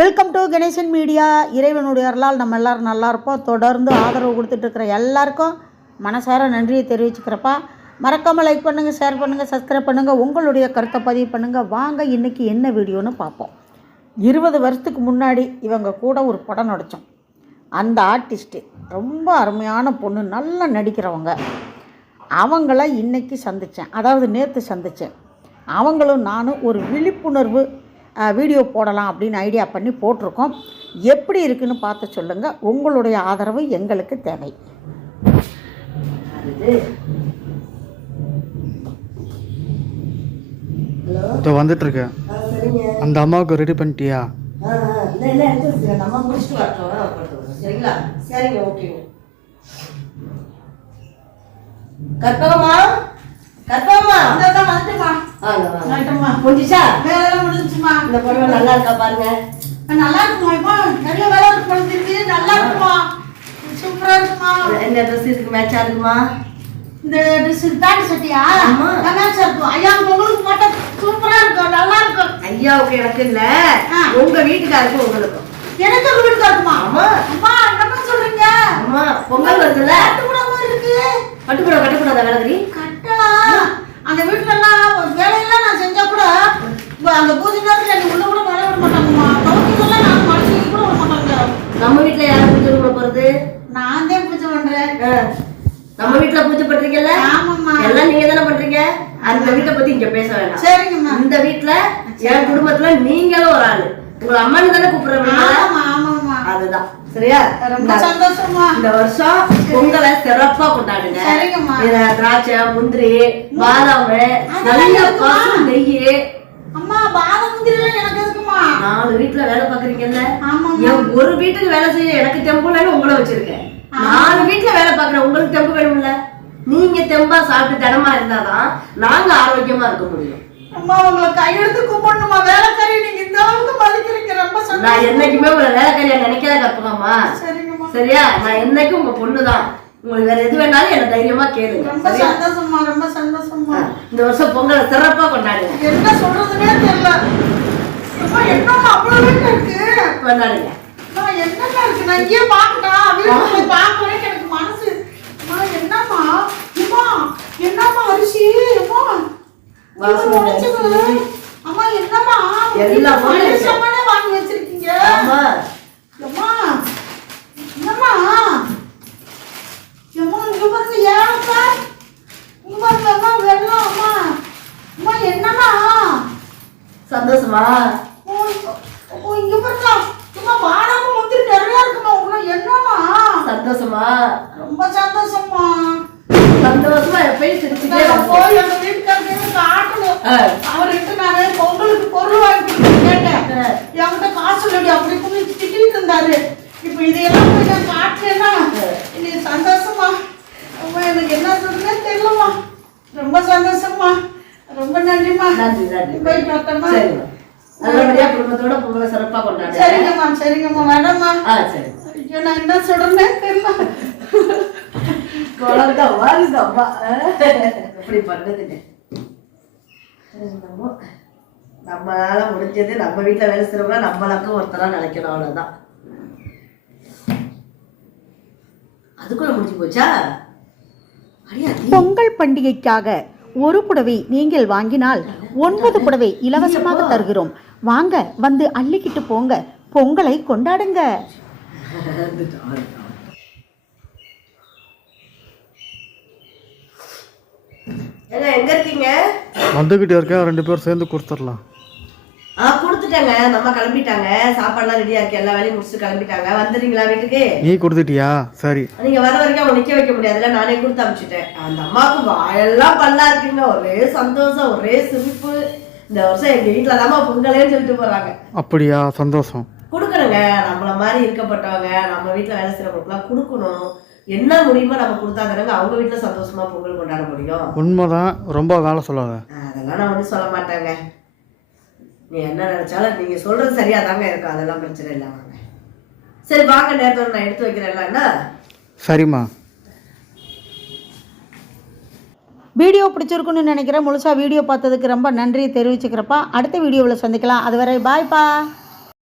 Welcome to Ganesan media இறைவனுடைய அருளால் நம்ம எல்லாரும் நல்லா இருப்போம். தொடர்ந்து ஆதரவு கொடுத்துட்டு இருக்கிற எல்லாருக்கும் மனசார நன்றியை தெரிவிச்சுக்கிறப்பா. மறக்காமல் லைக் பண்ணுங்கள் ஷேர் பண்ணுங்கள் சப்ஸ்கிரைப் பண்ணுங்கள் உங்களுடைய கருத்தை பதிவு பண்ணுங்கள் வாங்க இன்றைக்கி என்ன வீடியோன்னு பார்ப்போம். இருபது வருஷத்துக்கு முன்னாடி இவங்க கூட ஒரு படம் நடித்தோம் அந்த ஆர்டிஸ்ட்டு ரொம்ப அருமையான பொண்ணு நல்லா நடிக்கிறவங்க. அவங்கள இன்றைக்கி சந்தித்தேன் அதாவது நேற்று சந்தித்தேன் அவங்களும் நானும் ஒரு விழிப்புணர்வு வீடியோ போடலாம் அப்படின்னு ஐடியா பண்ணி போட்டிருக்கோம். எப்படி இருக்குன்னு பார்த்து சொல்லுங்கள் உங்களுடைய ஆதரவு எங்களுக்கு தேவை. இதோ வந்துட்டு இருக்கேன் அந்த அம்மாவுக்கு ரெடி பண்ணிட்டியா. சரிங்களா சரிங்க. ஓகேங்க கற்பகமா? கற்பகமா வந்துட்டுமா? வாங்க. வாங்க வந்துட்டுமா முடிஞ்சிச்சா வேலையெல்லாம் முடிஞ்சுமா இந்த பொண்ணு நல்லா இருக்கா பாருங்க. நல்லா இருக்குமா? இப்போ நிறைய வேலை தெரியுது. நல்லா இருக்குமா? சூப்பராக இருக்குமா? இந்த ட்ரெஸ் இதுக்கு மேட்சா இருக்குமா? இந்த ட்ரெஸ் பேண்ட் சட்டியா. நல்லா இருக்கும் ஐயா உங்களுக்கு மட்டும் சூப்பரா இருக்கும் நல்லா இருக்கும் ஐயாவுக்கு எனக்கு இல்ல. உங்க வீட்டுக்காருக்கு உங்களுக்கும் எனக்கு உங்க வீட்டுக்கு இருக்குமா ஆமா. அம்மா என்ன சொல்றீங்க? ஆமா. பொங்கல் வருதுல்ல. கட்டுக்கூடாம இருக்கு. பட்டுப்புடவை கட்டுக்கூடாதா வேலைக்கு கட்டலாம் அந்த வீட்டுல எல்லாம் வேலையெல்லாம் நான் செஞ்சா கூட அந்த பூஜை நேரத்துல நீ உள்ள கூட வேலை விட மாட்டாங்கம்மா. கவுத்திங்கெல்லாம் நான் மனசு கூட விட மாட்டாங்க. நம்ம வீட்டுல யாரும் பூஜை பண்ண போறது? நான் தான் பூஜை பண்றேன். நம்ம வீட்டுல பூஜை பண்றீங்கல்ல? ஆமாம்மா. எல்லாம் நீங்க தானே பண்றீங்க? அந்த வீட்டை பத்தி இங்க பேச வேண்டாம் சரிங்கம்மா. இந்த வீட்ல என் குடும்பத்துல நீங்களும் ஒரு ஆளு. உங்களை அம்மானு தானே கூப்பிடுறீங்க ஆமாம்மா ஆமாம்மா. அதுதான். சரியா? ரொம்ப சந்தோஷமா. இந்த வருஷம் பொங்கலை சிறப்பா கொண்டாடுங்க. சரிங்கம்மா. திராட்சை முந்திரி பாதாம் நல்ல? பசு நெய். அம்மா பாதம் முந்திரி எல்லாம் எனக்கு எதுக்குமா? நாலு வீட்டுல வேலை பாக்குறீங்கல்ல என் ஒரு வீட்டுக்கு வேலை செய்ய எனக்கு தெம்பு இல்லைன்னு உங்களை வச்சிருக்கேன். நாலு வீட்டுல வேலை பாக்குறேன் உங்களுக்கு தெம்பு வேணும்ல? நீங்க தெம்பா சாப்பிட்டு திடமா இருந்தாதான் நாங்க ஆரோக்கியமா இருக்க முடியும். அம்மா உங்களை கையெடுத்து கும்பிடணுமா வேலைக்காரி நீங்க நான் என்னைக்குமே உங்களை வேலைக்காரியா நினைக்காத கற்பகம்மா சரியா? நான் என்னைக்கும் உங்க பொண்ணுதான். உங்களுக்கு வேற எது வேணாலும் என்ன தைரியமா கேளுங்க. ரொம்ப சந்தோஷமா ரொம்ப சந்தோஷமா இந்த வருஷம் பொங்கலை சிறப்பா கொண்டாடுங்க. என்ன சொல்றதுனே தெரியல. என்னம்மா அவ்வளவு இருக்கு? கொண்டாடுங்க. என்னம்மா இருக்கு? நான் இங்கேயே பார்க்கட்டா? வீட்டுல வரைக்கும் எனக்கு மனசு. என்னம்மா? என்னம்மா அரிசி? வாசனை இவ்வளவு உடைச்சது. அரிசி. அம்மா என்னம்மா எல்லாம் வாங்கி வச்சிருக்கீங்க? ஆமா. அம்மா என்னம்மா? அம்மா இங்க பாருங்க ஏன்ப்பா இங்க பாருங்க அம்மா வெள்ளம் அம்மா. அம்மா என்னம்மா? சந்தோஷமா? ஓ, இங்க பாருங்க. அம்மா வாடாம முந்திரி நிறைய இருக்குமா உங்களுக்கு என்னம்மா? சந்தோஷமா? ரொம்ப சந்தோஷம்மா. சந்தோஷமா எப்பயும் சிரிச்சுட்டே நான் இருப்போம். போய் அந்த வீட்டுக்காரருக்கு காட்டணும் ஆ. அவர்கிட்ட நான் பொங்கலுக்கு பொருள் வாங்கி கொடுத்து கேட்டேன் ஆ. என்கிட்ட காசு இல்லடி அப்படி இப்படி திட்டிட்டு இருந்தாரு இப்ப இதையெல்லாம் போய் நான் காட்டுறேன்னா இன்னைக்கு சந்தோஷமா அம்மா எனக்கு என்ன சொல்றதே தெரியலம்மா ரொம்ப சந்தோஷமா ரொம்ப நன்றிம்மா நன்றி நன்றி போயிட்டு நல்லபடியா குடும்பத்தோட பொங்கலை சிறப்பா கொண்டாடுங்க. சரிங்கம்மா சரிங்கம்மா. வேணாம்மா. ஆ சரி. ஐயோ நான் என்ன சொல்றேன்னே தெரியல. குழந்தை வருது அம்மா. எப்படி பண்ணுதுங்க. என்னமோ, நம்மளால முடிஞ்சது நம்ம வீட்டுல வேலை செய்யறவங்க நம்மளுக்கும் ஒருத்தரா நினைக்கணும் அவ்வளவுதான். அதுக்குள்ள முடிஞ்சு போச்சா? பொங்கல் பண்டிகைக்காக ஒரு புடவை நீங்கள் வாங்கினால் ஒன்பது புடவை இலவசமாக தருகிறோம். வாங்க வந்து அள்ளிக்கிட்டு போங்க. பொங்கலை கொண்டாடுங்க. வந்துக்கிட்டே இருக்கேன். ரெண்டு பேரும் சேர்ந்து கொடுத்துடலாம். ஆ கொடுத்துட்டாங்க நம்ம கிளம்பிட்டாங்க. சாப்பாடுலாம் ரெடியா இருக்கு. எல்லா வேலையும் முடிச்சுட்டு கிளம்பிட்டாங்க. வந்துடுறீங்களா வீட்டுக்கு? நீ கொடுத்துட்டியா? சரி. நீங்க வர வரைக்கும் அவங்க நிக்க வைக்க முடியாதுல்ல. நானே கொடுத்து அனுப்பிச்சிட்டேன் அந்த அம்மாவுக்கு வாயெல்லாம் பல்லா இருக்குங்க. ஒரே சந்தோஷம். ஒரே சிரிப்பு. இந்த வருஷம் எங்க வீட்டுல தான் பொங்கலேன்னு சொல்லிட்டு போறாங்க. அப்படியா? சந்தோஷம். கொடுக்கணுங்க. நம்மள மாதிரி இருக்கப்பட்டவங்க நம்ம வீட்டுல வேலை செய்யறவங்களுக்குலாம் கொடுக்கணும். என்ன முடியுமோ நம்ம கொடுத்தா தானங்க அவங்க வீட்டுல சந்தோஷமா பொங்கல் கொண்டாட முடியும். உண்மைதான். ரொம்ப வேலை சொல்லாத. அதெல்லாம் நான் ஒன்றும் சொல்ல மாட்டேங்க. நீ என்ன நினைச்சாலும் நீங்க சொல்றது சரியா தாங்க இருக்கும். அதெல்லாம் பிரச்சனை இல்லை வாங்க. சரி வாங்க நேரத்தோட நான் எடுத்து வைக்கிறேன்ல என்ன? சரிம்மா. வீடியோ பிடிச்சிருக்குன்னு நினைக்கிறேன். முழுசாக வீடியோ பார்த்ததுக்கு ரொம்ப நன்றி தெரிவிச்சுக்கிறப்பா. அடுத்த வீடியோவில் சந்திக்கலாம். அதுவரை பாய்ப்பா